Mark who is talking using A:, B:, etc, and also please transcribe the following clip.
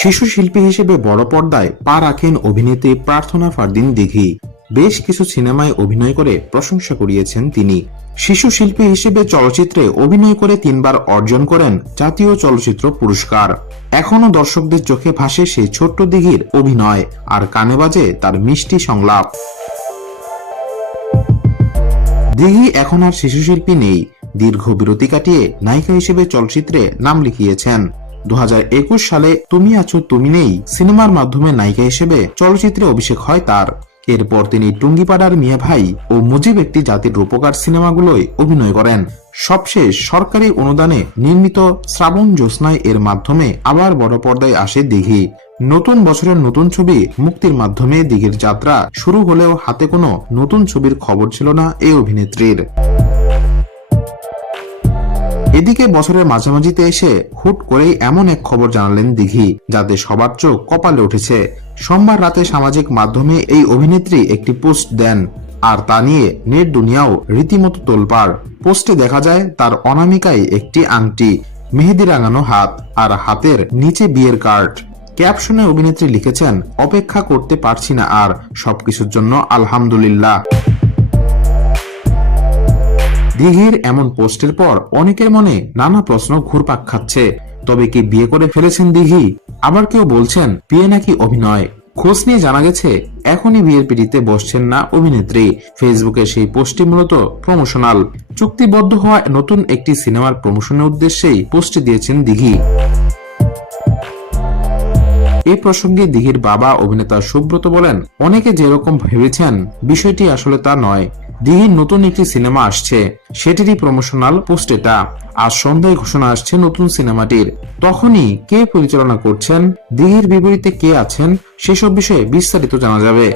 A: শিশু শিল্পী হিসেবে বড় পর্দায় পা রাখেন অভিনেত্রী প্রার্থনা ফারদিন দিঘি। বেশ কিছু সিনেমায় অভিনয় করে প্রশংসা কুড়িয়েছেন তিনি। শিশু শিল্পী হিসেবে চলচ্চিত্রে অভিনয় করে তিনবার অর্জন করেন জাতীয় চলচ্চিত্র পুরস্কার। এখনও দর্শকদের চোখে ভাসে সেই ছোট্ট দিঘির অভিনয়, আর কানে বাজে তার মিষ্টি সংলাপ। দিঘি এখন আর শিশু শিল্পী নেই। দীর্ঘ বিরতি কাটিয়ে নায়িকা হিসেবে চলচ্চিত্রে নাম লিখিয়েছেন। দু হাজার একুশ সালে তুমি আছো, তুমি নেই। সিনেমার মাধ্যমে নায়িকা হিসেবে চলচ্চিত্রে অভিষেক হয় তার। এরপর তিনি টুঙ্গিপাড়ার মিয়া ভাই ও মুজিব একটি জাতির রূপকার সিনেমাগুলোয় অভিনয় করেন। সবশেষ সরকারি অনুদানে নির্মিত শ্রাবণ জ্যোৎস্নায় এর মাধ্যমে আবার বড় পর্দায় আসে দিঘি। নতুন বছরের নতুন ছবি মুক্তির মাধ্যমে দিঘির যাত্রা শুরু হলেও হাতে কোনো নতুন ছবির খবর ছিল না এই অভিনেত্রীর। এদিকে বছরের মাঝামাঝিতে এসে হুট করেই এমন এক খবর জানালেন দিঘি, যাতে সবার চোখ কপালে উঠেছে। সোমবার রাতে সামাজিক মাধ্যমে এই অভিনেত্রী একটি পোস্ট দেন, আর তা নিয়ে নেট দুনিয়াও রীতিমতো তোলপাড়। পোস্টে দেখা যায়, তার অনামিকায় একটি আংটি, মেহেদি রাঙানো হাত, আর হাতের নিচে বিয়ের কার্ড। ক্যাপশনে অভিনেত্রী লিখেছেন, অপেক্ষা করতে পারছি না আর, সবকিছুর জন্য আলহামদুলিল্লাহ। দিঘির এমন পোস্টের পর অনেকের মনে নানা প্রশ্ন ঘুরপাক খাচ্ছে। তবে কি বিয়ে করে ফেলেছেন দিঘি? আবার কেউ বলছেন, বিয়ে নাকি অভিনয়। খোঁজ নিয়ে জানা গেছে, এখনই বিয়ের পিড়িতে বসছেন না অভিনেত্রী। ফেসবুকে সেই পোস্টটি মূলত প্রমোশনাল। চুক্তিবদ্ধ হওয়া নতুন একটি সিনেমার প্রমোশনের উদ্দেশ্যেই পোস্টটি দিয়েছেন দিঘি। এই প্রসঙ্গে দিঘির বাবা অভিনেতা সুব্রত বলেন, অনেকে যেরকম ভেবেছেন, বিষয়টি আসলে তা নয়। দিঘির নতুন একটি সিনেমা আসছে। সেটিরই প্রমোশনাল পোস্ট এটা। আজ সন্ধ্যায় ঘোষণা আসছে নতুন সিনেমাটির। তখনই কে পরিচালনা করছেন? দিহির বিপরীতে কে আছেন? সেসব বিষয়ে বিস্তারিত জানা যাবে।